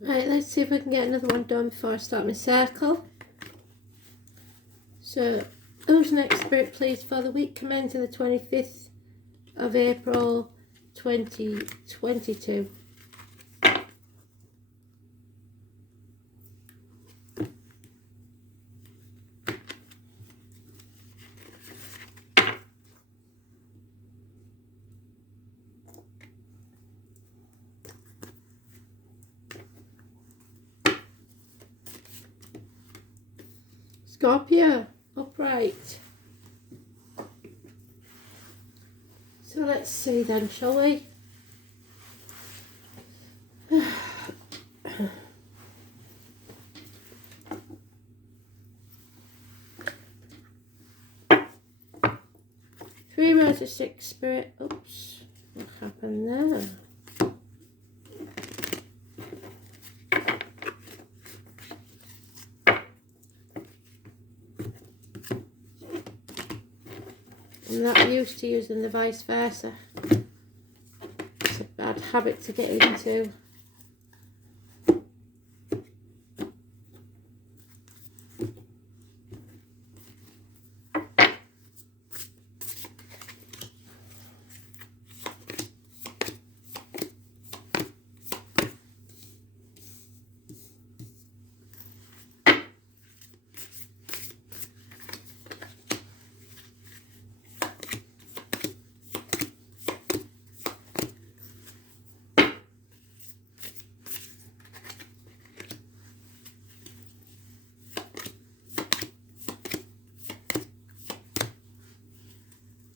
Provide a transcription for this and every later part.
Right, let's see if I can get another one done before I start my circle. So, who's next, Spirit, please, for the week commencing the 25th of April 2022? Scorpio, upright. So let's see then, shall we? Three rows of six, Spirit. Oops, what happened there? I'm not used to using the vice versa. It's a bad habit to get into.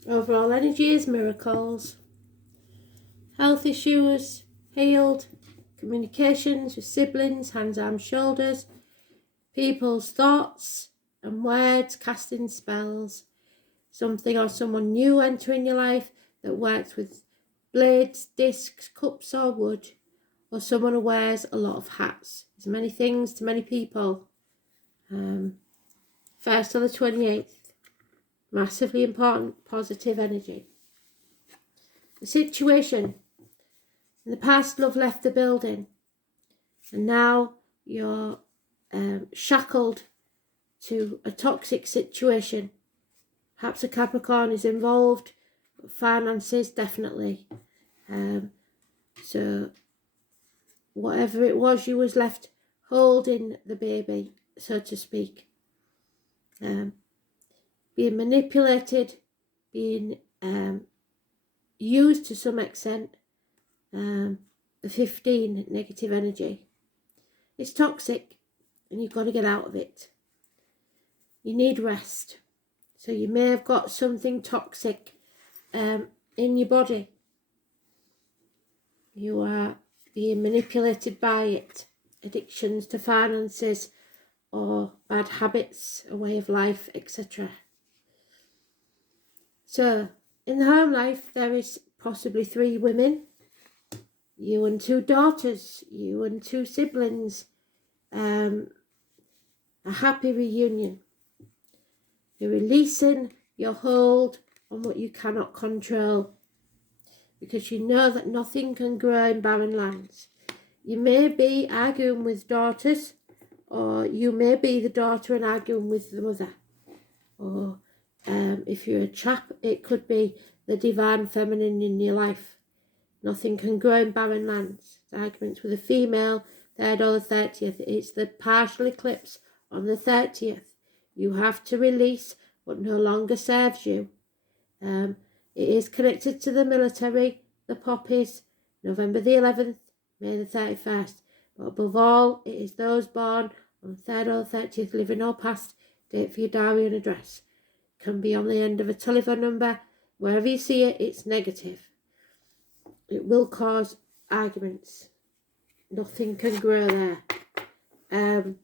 Overall energy is miracles. Health issues, healed. Communications with siblings, hands, arms, shoulders. People's thoughts and words, casting spells. Something or someone new entering your life that works with blades, discs, cups or wood. Or someone who wears a lot of hats. There's many things to many people. 1st to the 28th. Massively important positive energy. The situation. In the past, love left the building. And now you're shackled to a toxic situation. Perhaps a Capricorn is involved. Finances, definitely. So whatever it was, you was left holding the baby, so to speak. Being manipulated, being used to some extent. The 15, negative energy. It's toxic and you've got to get out of it. You need rest. So you may have got something toxic in your body. You are being manipulated by it. Addictions to finances or bad habits, a way of life, etc. So, in the home life, there is possibly 3 women, you and 2 daughters, you and 2 siblings, a happy reunion. You're releasing your hold on what you cannot control because you know that nothing can grow in barren lands. You may be arguing with daughters, or you may be the daughter and arguing with the mother, or if you're a chap, it could be the divine feminine in your life. Nothing can grow in barren lands. The arguments with a female, 3rd or the 30th. It's the partial eclipse on the 30th. You have to release what no longer serves you. It is connected to the military, the poppies, November the 11th, May the 31st. But above all, it is those born on the 3rd or the 30th, living or past, date for your diary and address. Can be on the end of a telephone number. Wherever you see it, it's negative. It will cause arguments. Nothing can grow there.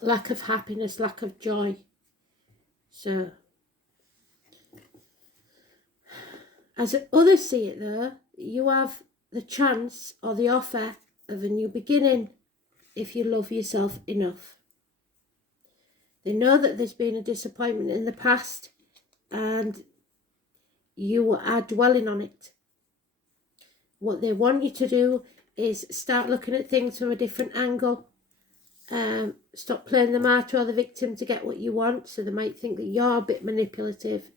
Lack of happiness, lack of joy. So, as others see it though, you have the chance or the offer of a new beginning if you love yourself enough. They know that there's been a disappointment in the past and you are dwelling on it. What they want you to do is start looking at things from a different angle. Stop playing the martyr or the victim to get what you want, so they might think that you're a bit manipulative.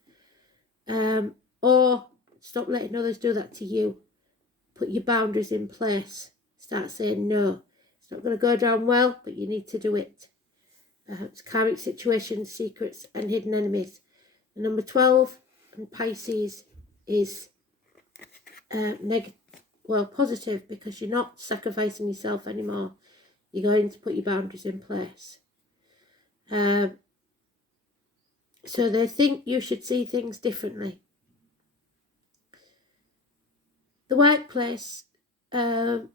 Or stop letting others do that to you. Put your boundaries in place. Start saying no. It's not going to go down well, but you need to do it. It's karmic situations, secrets, and hidden enemies. And number 12 and Pisces is positive, because you're not sacrificing yourself anymore. You're going to put your boundaries in place. So they think you should see things differently. The workplace, there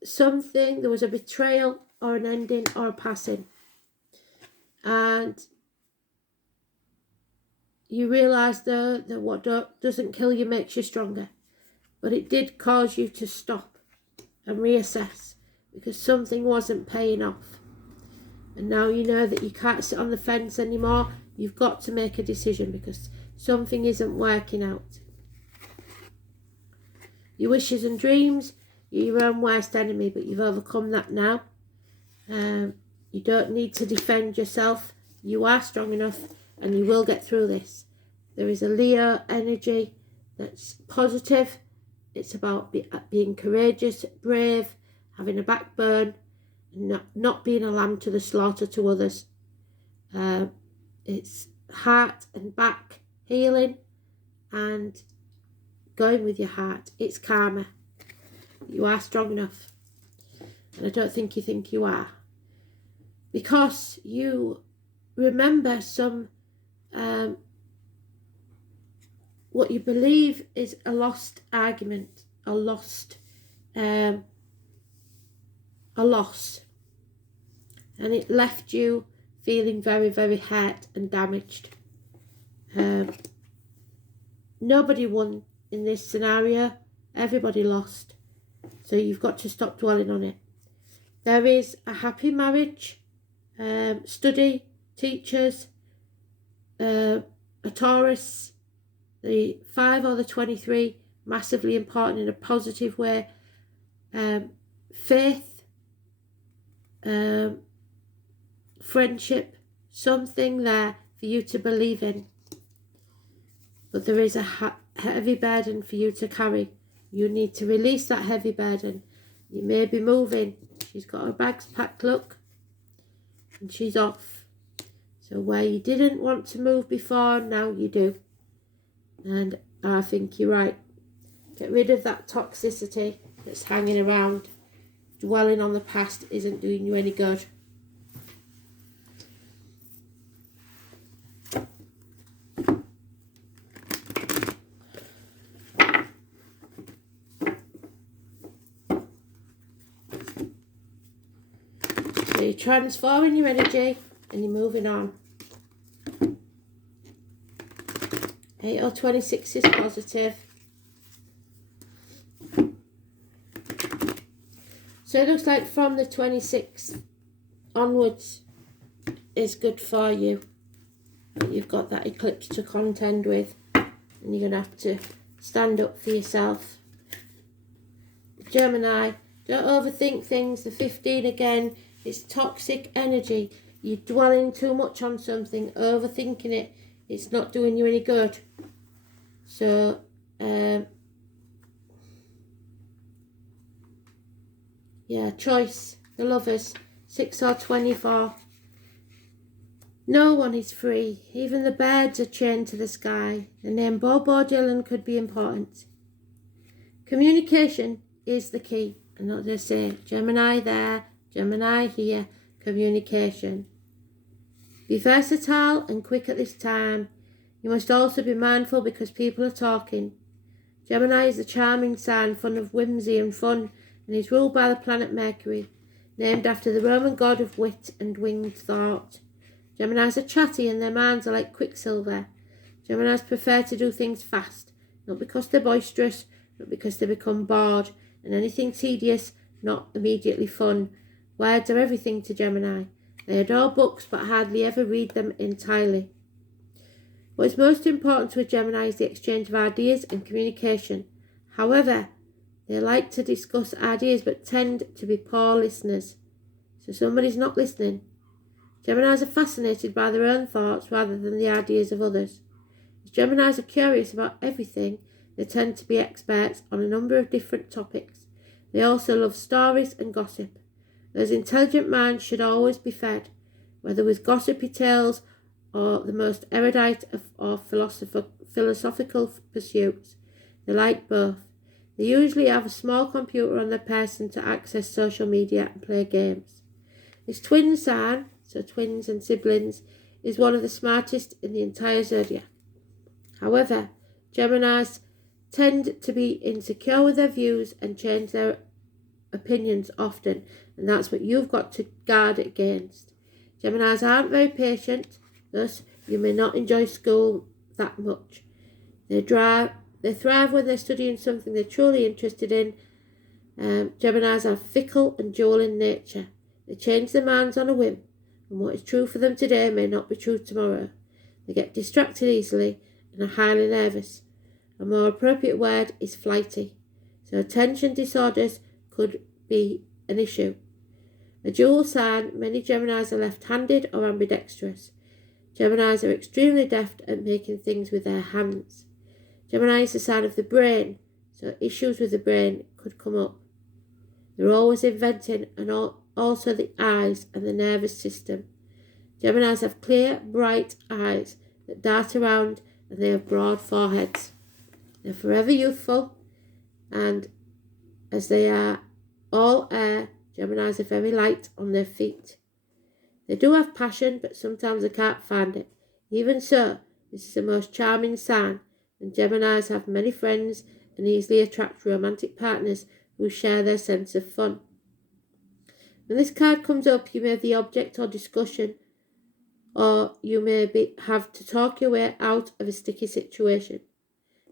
was a betrayal or an ending or a passing. And you realise though that what doesn't kill you makes you stronger. But it did cause you to stop and reassess, because something wasn't paying off. And now you know that you can't sit on the fence anymore. You've got to make a decision, because something isn't working out. Your wishes and dreams, you're your own worst enemy, but you've overcome that now. You don't need to defend yourself. You are strong enough, and you will get through this. There is a Leo energy that's positive. It's about being courageous, brave, having a backbone, and not being a lamb to the slaughter to others. It's heart and back healing and going with your heart. It's karma. You are strong enough. And I don't think you are. Because you remember some what you believe is a lost argument, a loss, and it left you feeling very, very hurt and damaged. Nobody won in this scenario. Everybody lost. So you've got to stop dwelling on it. There is a happy marriage, study, teachers, a Taurus, the 5 or the 23, massively important in a positive way. Faith, friendship, something there for you to believe in. But there is a heavy burden for you to carry. You need to release that heavy burden. You may be moving. She's got her bags packed, look. And she's off. So where you didn't want to move before, now you do. And I think you're right. Get rid of that toxicity that's hanging around. Dwelling on the past isn't doing you any good. So you're transforming your energy and you're moving on. 8 or 26 is positive. So it looks like from the 26th onwards is good for you. But you've got that eclipse to contend with, and you're going to have to stand up for yourself. Gemini, don't overthink things. The 15 again, it's toxic energy. You're dwelling too much on something, overthinking it. It's not doing you any good. So, yeah, choice. The Lovers, 6 or 24. No one is free. Even the birds are chained to the sky. The name Bobo Dylan could be important. Communication is the key. And what they say, Gemini there, Gemini here, communication. Be versatile and quick at this time. You must also be mindful because people are talking. Gemini is a charming sign, full of whimsy and fun, and is ruled by the planet Mercury, named after the Roman god of wit and winged thought. Geminis are chatty and their minds are like quicksilver. Geminis prefer to do things fast, not because they're boisterous, but because they become bored, and anything tedious, not immediately fun. Words are everything to Gemini. They adore books but hardly ever read them entirely. What is most important to a Gemini is the exchange of ideas and communication. However, They like to discuss ideas but tend to be poor listeners. So somebody's not listening. Geminis are fascinated by their own thoughts rather than the ideas of others. As Geminis are curious about everything, they tend to be experts on a number of different topics. They also love stories and gossip. Those intelligent minds should always be fed, whether with gossipy tales or the most erudite or philosophical pursuits. They like both. They usually have a small computer on their person to access social media and play games. This twin sign, so twins and siblings, is one of the smartest in the entire zodiac. However, Geminis tend to be insecure with their views and change their opinions often, and that's what you've got to guard against. Geminis aren't very patient, thus you may not enjoy school that much. They thrive when they're studying something they're truly interested in. Geminis are fickle and dual in nature. They change their minds on a whim, and what is true for them today may not be true tomorrow. They get distracted easily and are highly nervous. A more appropriate word is flighty. So attention disorders could be an issue. A dual sign, many Geminis are left-handed or ambidextrous. Geminis are extremely deft at making things with their hands. Gemini is the sign of the brain, so issues with the brain could come up. They're always inventing, and also the eyes and the nervous system. Geminis have clear, bright eyes that dart around, and they have broad foreheads. They're forever youthful, and as they are all air, Geminis are very light on their feet. They do have passion, but sometimes they can't find it. Even so, this is the most charming sign, and Geminis have many friends and easily attract romantic partners who share their sense of fun. When this card comes up, you may be the object or discussion, or you may have to talk your way out of a sticky situation.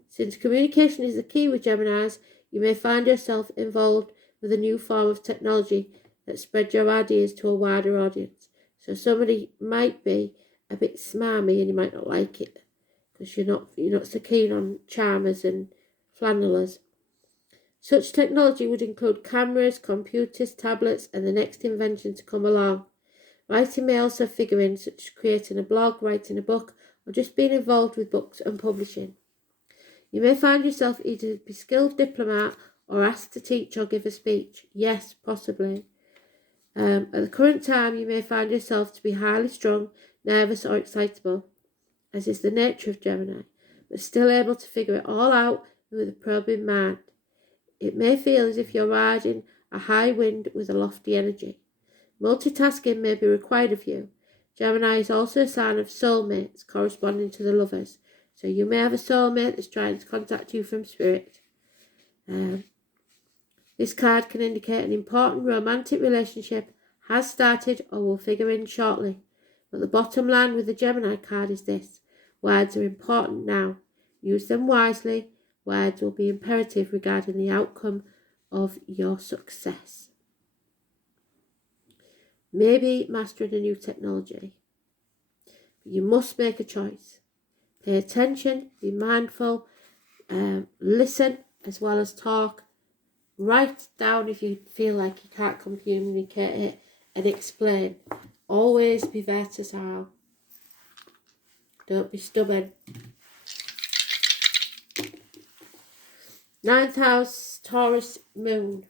Since communication is the key with Geminis, you may find yourself involved with a new form of technology that spreads your ideas to a wider audience. So somebody might be a bit smarmy and you might not like it because you're not so keen on charmers and flannelers. Such technology would include cameras, computers, tablets, and the next invention to come along. Writing may also figure in, such as creating a blog, writing a book, or just being involved with books and publishing. You may find yourself either to be a skilled diplomat or asked to teach or give a speech. Yes, possibly. At the current time, you may find yourself to be highly strung, nervous or excitable, as is the nature of Gemini, but still able to figure it all out with a probing mind. It may feel as if you're riding a high wind with a lofty energy. Multitasking may be required of you. Gemini is also a sign of soulmates corresponding to the lovers, so you may have a soulmate that's trying to contact you from spirit. This card can indicate an important romantic relationship has started or will figure in shortly. But the bottom line with the Gemini card is this: words are important now. Use them wisely. Words will be imperative regarding the outcome of your success. Maybe mastering a new technology. But you must make a choice. Pay attention, be mindful, listen as well as talk. Write down if you feel like you can't communicate it and explain. Always be versatile. Don't be stubborn. 9th house, Taurus moon.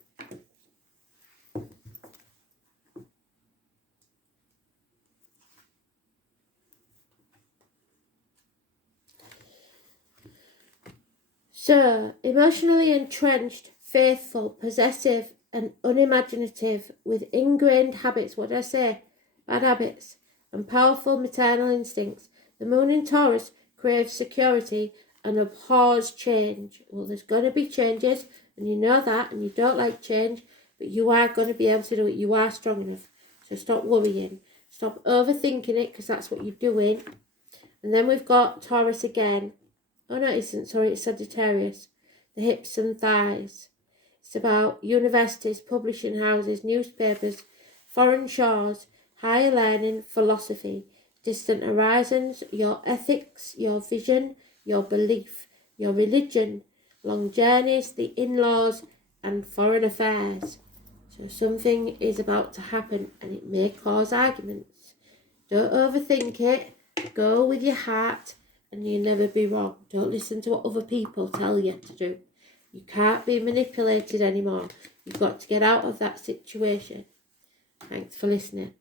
So, emotionally entrenched, faithful, possessive and unimaginative with ingrained habits, what did I say? Bad habits and powerful maternal instincts. The moon in Taurus craves security and abhors change. Well, there's going to be changes and you know that and you don't like change, but you are going to be able to do it. You are strong enough. So stop worrying. Stop overthinking it because that's what you're doing. And then we've got Taurus again. Oh, no, it isn't. Sorry, it's Sagittarius. The hips and thighs. It's about universities, publishing houses, newspapers, foreign shores, higher learning, philosophy, distant horizons, your ethics, your vision, your belief, your religion, long journeys, the in-laws, and foreign affairs. So something is about to happen and it may cause arguments. Don't overthink it. Go with your heart and you'll never be wrong. Don't listen to what other people tell you to do. You can't be manipulated anymore. You've got to get out of that situation. Thanks for listening.